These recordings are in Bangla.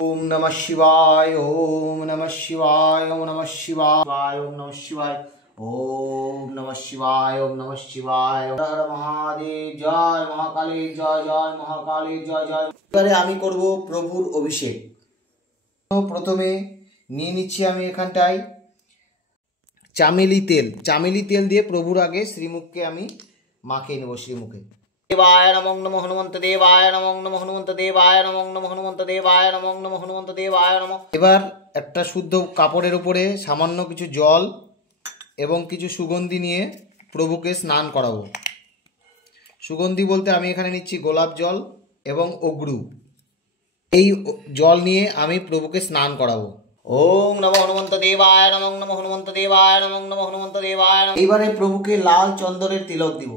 ओम नमः शिवाय, ओम नमः शिवाय, ओम नमः शिवाय, ओम नमः शिवाय, ओम नमः शिवाय, ओम नमः शिवाय। हर हर महादेव, जय महाकाली, जय जय महाकाली, जय जय। এবারে আমি করব প্রভুর অভিষেক। প্রথমে নিয়ে নিচ্ছি আমি এখানটায় চামেলি তেল দিয়ে প্রভুর আগে শ্রীমুখকে আমি মাখিয়ে নেব। শ্রীমুখে देवाय नमो नमो हनुमंत देवाय नमो नमो हनुमंत देवाय नमो नमो हनुमंत देवाय नमो नमो हनुमंत देवाय नमो। এবার একটা শুদ্ধ কাপড়ের উপরে সামান্য কিছু জল এবং কিছু সুগন্ধি নিয়ে প্রভুকে স্নান করাবো। সুগন্ধি বলতে আমি এখানে নিচ্ছি গোলাপ জল এবং অগ্রু। এই জল নিয়ে আমি প্রভুকে স্নান করাবো। ওম নমো হনুমন্ত দেবায় নমো নমো হনুমন্ত দেবায় নমো নমো হনুমন্ত দেবায়। এইবারে প্রভুকে লাল চন্দনের তিলক দিব।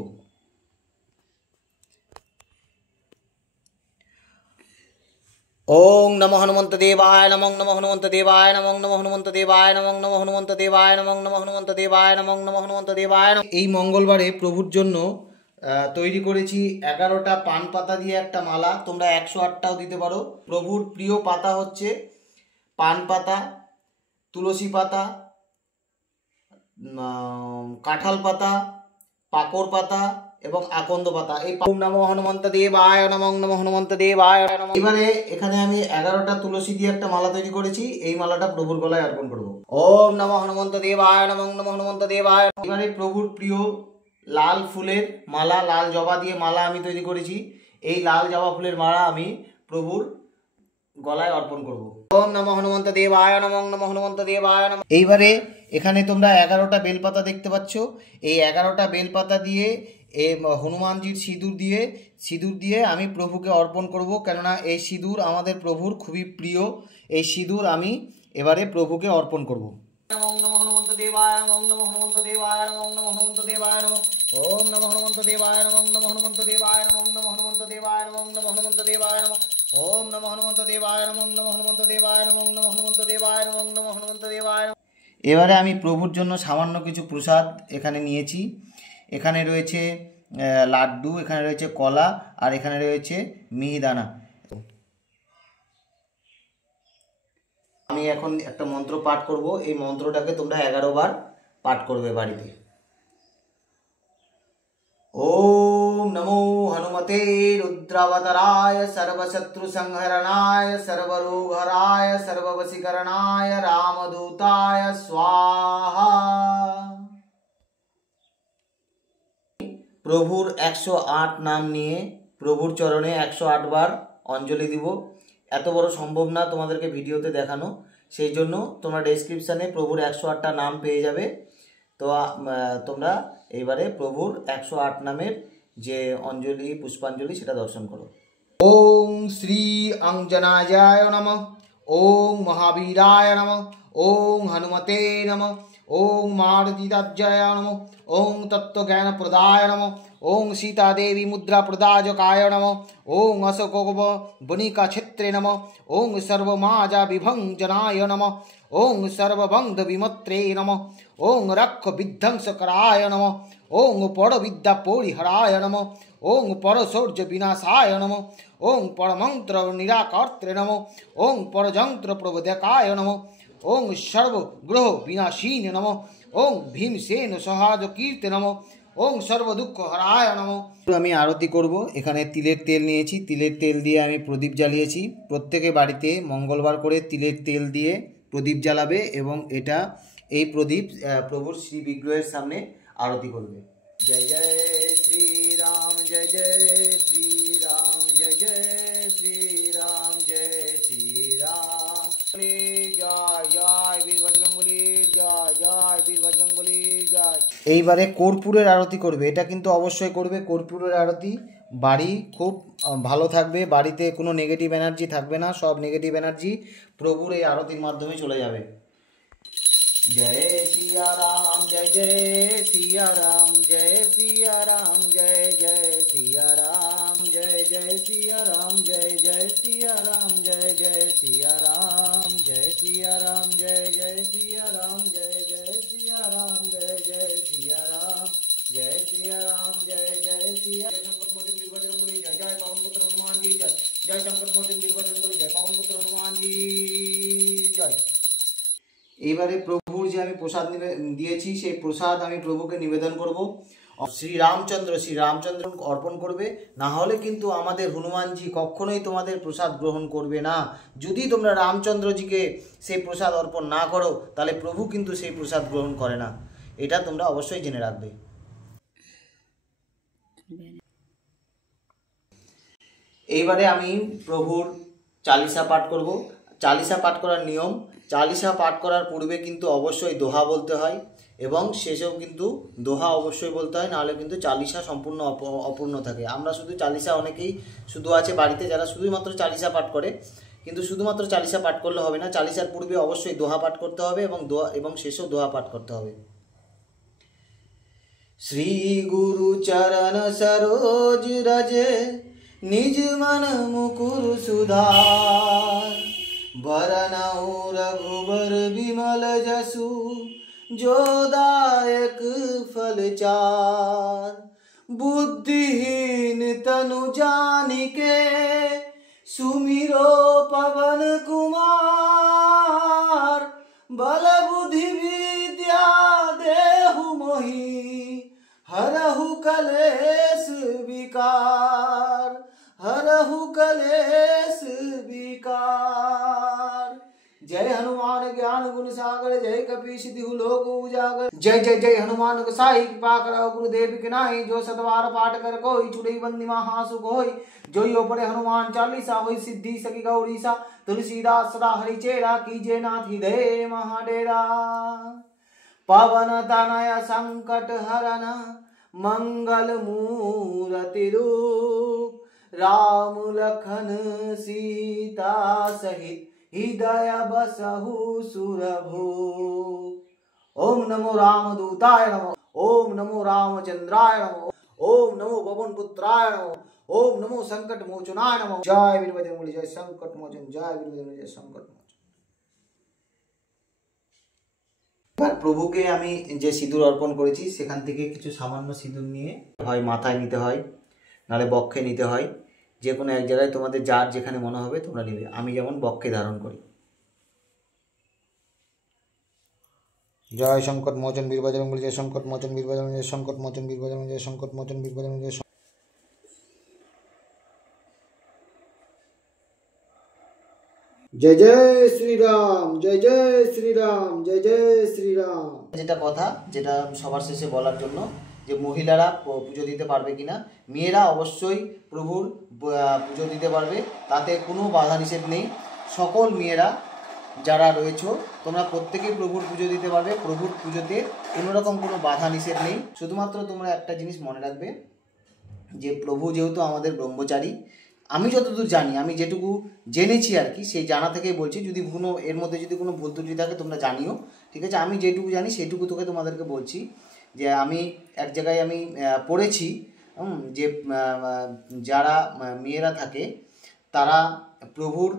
ओम नमो हनुमंत देवाय नमो नमो हनुमंत देवाय नमो नमो हनुमंत देवाय नमो नमो हनुमंत देवाय नमो नमो हनुमंत देवाय नमो नमो हनुमंत देवाय। এই মঙ্গলবারে প্রভুর জন্য তৈরি করেছি 11টা পান পাতা দিয়ে একটা মালা। তোমরা 108টাও দিতে পারো। প্রভুর প্রিয় পাতা হচ্ছে পান পাতা, তুলসী পাতা, কাঁঠাল পাতা, পাকড় পাতা এবং আকন্দ পাতা। এই ওম নমো হনুমন্ত দেবায় নমো নমো হনুমন্ত দেবায়। এবারে এখানে আমি 11টা তুলসী দিয়ে একটা মালা তৈরি করেছি। এই মালাটা প্রভুর গলায় অর্পণ করব। ওম নমো হনুমন্ত দেবায় নমো নমো হনুমন্ত দেবায়। এবারে প্রভুর প্রিয় লাল ফুলের মালা, লাল জবা দিয়ে মালা আমি তৈরি করেছি। এই লাল জবা ফুলের মালা আমি প্রভুর গলায় অর্পণ করব। ওম নমো হনুমন্ত দেবায় নমো নমো হনুমন্ত দেবায়। এইবারে এখানে তোমরা 11টা বেলপাতা দেখতে পাচ্ছ। এই 11টা বেলপাতা দিয়ে হনুমানজির সিঁদুর দিয়ে আমি প্রভুকে অর্পণ করব। কেননা এই সিঁদুর আমাদের প্রভুর খুবই প্রিয়। এই সিঁদুর আমি এবারে প্রভুকে অর্পণ করব। ওম নমো হনুমন্ত দেবায় নমো নমো হনুমন্ত দেবায় নমো নমো হনুমন্ত দেবায় নমো। ওম নমো হনুমন্ত দেবায় নমো নমো হনুমন্ত দেবায় নমো নমো হনুমন্ত দেবায় নমো নমো হনুমন্ত দেবায় নমো। ওম নমো হনুমন্ত দেবায় নমো নমো হনুমন্ত দেবায় নমো নমো হনুমন্ত দেবায় নমো নমো হনুমন্ত দেবায়। এবারে আমি প্রভুর জন্য সামান্য কিছু প্রসাদ এখানে নিয়েছি। এখানে রয়েছে লাড্ডু, এখানে রয়েছে কলা আর এখানে রয়েছে মিহিদানা। আমি এখন একটা মন্ত্র পাঠ করব। এই মন্ত্রটাকে তোমরা 11 বার পাঠ করবে বাড়িতে। ओम नमो हनुमते रुद्रावताराय सर्वशत्रु संहरणाय सर्वरोगहराय सर्ववशीकरणाय रामदूताय स्वाहा। প্রভুর 108 নাম নিয়ে প্রভুর চরণে 108 বার অঞ্জলি দিব। এত বড় সম্ভব না তোমাদেরকে ভিডিওতে দেখানো, সেই জন্য তোমরা ডেসক্রিপশানে প্রভুর 108টা নাম পেয়ে যাবে। তো তোমরা এইবারে প্রভুর 108 নামের যে অঞ্জলি পুষ্পাঞ্জলি সেটা দর্শন করো। ওম শ্রী অঞ্জনায় নমঃ, ওম মহাবীরায় নমঃ, ওম হনুমতে নমঃ, ওম মারুতিতাজ্জয় নমঃ, ওম তত্ত্বজ্ঞান প্রদায় নমঃ, ওম সীতা দেবী মুদ্রা প্রদায়কায় নমঃ, ওম অশোক বনিকা ক্ষেত্রে নমঃ, ওম সর্বমাজা বিভঞ্জনায় নমঃ, ওম সর্ববন্ধ বিমত্রে নমঃ, ওম রক্ষ বিধ্বংসকরায় নমঃ, ওম পরবিদ্যা পরিহরায় নমঃ, ওম পরশৌর্য বিনাশায় নমঃ, ওম পরমন্ত্র নিরাকর্ত্রে নমঃ, ওম পরযন্ত্র প্রবোধকায় নমঃ, ওম সর্বগ্রহ বিনাশীন নমঃ, ওম ভীমসেন সহাজ কীর্তে নমঃ, ওম সর্বদুঃখ হরায় নমঃ। আমি আরতি করব। এখানে তিলের তেল নিয়েছি, তিলের তেল দিয়ে আমি প্রদীপ জ্বালিয়েছি। প্রত্যেকে বাড়িতে মঙ্গলবার করে তিলের তেল দিয়ে প্রদীপ জ্বালাবে এবং এই প্রদীপ প্রভুর শ্রী বিগ্রহের সামনে আরতি করবে। জয় জয় শ্রীরাম, জয় জয় শ্রীরাম, জয় জয় শ্রীরাম, জয় শ্রীরাম, জয় জয় বীর বজরঙ্গবলী, জয় জয় বীর বজরঙ্গবলী জয়। এইবারে কর্পূরের আরতি করবে। এটা কিন্তু অবশ্যই করবে কর্পূরের আরতি। বাড়ি খুব ভালো থাকবে, বাড়িতে কোনো নেগেটিভ এনার্জি থাকবে না। সব নেগেটিভ এনার্জি প্রভুর এই আরতির মাধ্যমে চলে যাবে। जय सिया राम, जय जय सिया राम, जय सिया राम, जय जय सिया राम, जय जय सिया राम, जय जय सिया राम, जय जय सिया राम, जय सिया राम, जय जय सिया राम, जय जय सिया राम, जय जय सिया राम, जय सिया राम, जय जय सिया। जय जय पवन पुत्र हनुमान जी जय। জয় সংকট মোচন বীরবজরং বলি, জয় পবন পুত্র হনুমানজি জয়। এইবারে প্রভুর যে আমি প্রসাদ দিয়েছি সেই প্রসাদ আমি প্রভুকে নিবেদন করব। শ্রীরামচন্দ্র অর্পণ করবে, না হলে কিন্তু আমাদের হনুমানজি কখনোই তোমাদের প্রসাদ গ্রহণ করবে না। যদি তোমরা রামচন্দ্রজিকে সেই প্রসাদ অর্পণ না করো তাহলে প্রভু কিন্তু সেই প্রসাদ গ্রহণ করে না, এটা তোমরা অবশ্যই জেনে রাখবে। এইবারে আমি প্রভুর চালিসা পাঠ করব। চালিসা পাঠ করার নিয়ম, চালিসা পাঠ করার পূর্বে কিন্তু অবশ্যই দোহা বলতে হয় এবং শেষেও কিন্তু দোহা অবশ্যই বলতে হয়, নাহলে কিন্তু চালিসা সম্পূর্ণ অপূর্ণ থাকে। আমরা শুধু চালিসা অনেকেই শুধু আছে বাড়িতে যারা শুধুমাত্র চালিসা পাঠ করে, কিন্তু শুধুমাত্র চালিসা পাঠ করলে হবে না, চালিসার পূর্বে অবশ্যই দোহা পাঠ করতে হবে এবং শেষেও দোহা পাঠ করতে হবে। শ্রী গুরু চরণ সরোজ রজে निज मन मुकुर सुधार, बरनउँ रघुबर विमल जसु, जो दायक फल चार। बुद्धिहीन तनु जानिके, सुमिरो पवन कुमार। बल बुद्धि विद्या देहु मोहि, हरहु कलेश विकार, हरहु कलेश विकार। जय हनुमान ज्ञान गुण सागर, जय कपीश तिहु लोक उजागर। जय जय जय हनुमान गोसाई, कृपा करौ गुरुदेव की नाई। जो सतवार पाठ कर कोई, छुटई बंदी महासुख होई। जो यो पढ़े हनुमान चालीसा, होई सिद्धि सखी गौरीसा। तुलसीदास सदा हरिचेरा, कीजे नाथ हृदय महाडेरा। पवन तनय संकट हरन, मंगल मूरति रूप। राम लखन सीता सहित, हृदय बसहु सुरभूप। ओम नमो रामदूताय नमः, ओम नमो रामचंद्राय नमः, ओम नमो पवन पुत्राय नमः, ओम नमो संकट मोचनाय नमः। जय वीरभद्र मुनि, जय संकट मोचन, जय वीरभद्र, जय संकट मोचन। প্রভুকে আমি যে সিঁদুর অর্পণ করেছি সেখান থেকে কিছু সামান্য সিঁদুর নিয়ে হয় মাথায় নিতে হয়, নাহলে বক্ষে নিতে হয়, যে কোনো এক জায়গায় তোমাদের যার যেখানে মনে হবে তোমরা নেবে। আমি যেমন বক্ষে ধারণ করি। জয় সংকট মোচন বীরবজরং বলি, জয় সংকট মোচন বীরবজরং, জয় সংকট মোচন বীরবজরং, জয় সংকট মোচন বীরবজরং, জয়। जय जय श्री राम, जय जय श्री राम, जय जय श्री राम। যেটা কথা যেটা সবার শেষে বলার জন্য, যে মহিলারা পুজো দিতে পারবে কিনা, মেয়েরা অবশ্যই প্রভুর পুজো দিতে পারবে, তাতে কোনো বাধা নিষেধ নেই। সকল মেয়েরা যারা রয়েছে তোমরা প্রত্যেকেই প্রভুর পুজো দিতে পারবে। প্রভুর পুজোতে কোনো রকম কোনো বাধা নিষেধ নেই। শুধুমাত্র তোমরা একটা জিনিস মনে রাখবে, যে প্রভু যেহেতু আমাদের ব্রহ্মচারী, আমি যতদূর জানি, আমি যেটুকু জেনেছি আর কি, সেই জানা থেকেই বলছি। যদি কোনো এর মধ্যে যদি কোনো ভুল ত্রুটি থাকে তোমরা জানিও, ঠিক আছে? আমি যেটুকু জানি সেইটুকু তোমাদেরকে বলছি। যে আমি এক জায়গায় আমি পড়েছি যে যারা মেয়েরা থাকে তারা প্রভুর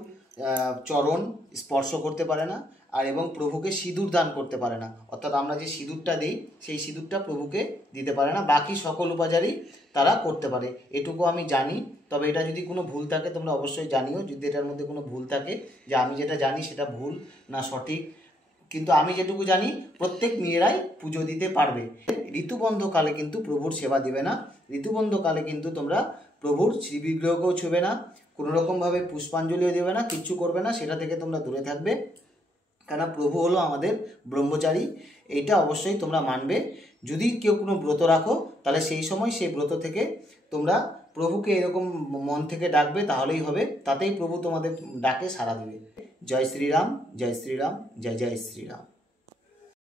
চরণ স্পর্শ করতে পারে না, আর এবং প্রভুকে সিঁদুর দান করতে পারে না। অর্থাৎ আমরা যে সিঁদুরটা দিই সেই সিঁদুরটা প্রভুকে দিতে পারে না, বাকি সকল উপাচারই তারা করতে পারে। এটুকু আমি জানি। তবে এটা যদি কোনো ভুল থাকে তোমরা অবশ্যই জানিও, যদি এটার মধ্যে কোনো ভুল থাকে, যে আমি যেটা জানি সেটা ভুল না সঠিক, কিন্তু আমি যেটুকু জানি প্রত্যেক মেয়েরাই পুজো দিতে পারবে। ঋতুবন্ধকালে কিন্তু প্রভুর সেবা দিবে না। ঋতুবন্ধকালে কিন্তু তোমরা প্রভুর শ্রীবিগ্রহকেও ছুবে না, কোনো রকমভাবে পুষ্পাঞ্জলিও দেবে না, কিচ্ছু করবে না, সেটা থেকে তোমরা দূরে থাকবে। কেন, প্রভু হলো আমাদের ব্রহ্মচারী, এইটা অবশ্যই তোমরা মানবে। যদি কেউ কোনো ব্রত রাখো তাহলে সেই সময় সেই ব্রত থেকে তোমরা প্রভুকে এরকম মন থেকে ডাকবে, তাহলেই হবে, তাতেই প্রভু তোমাদের ডাকে সাড়া দেবে। জয় শ্রীরাম, জয় শ্রীরাম, জয় জয় শ্রীরাম।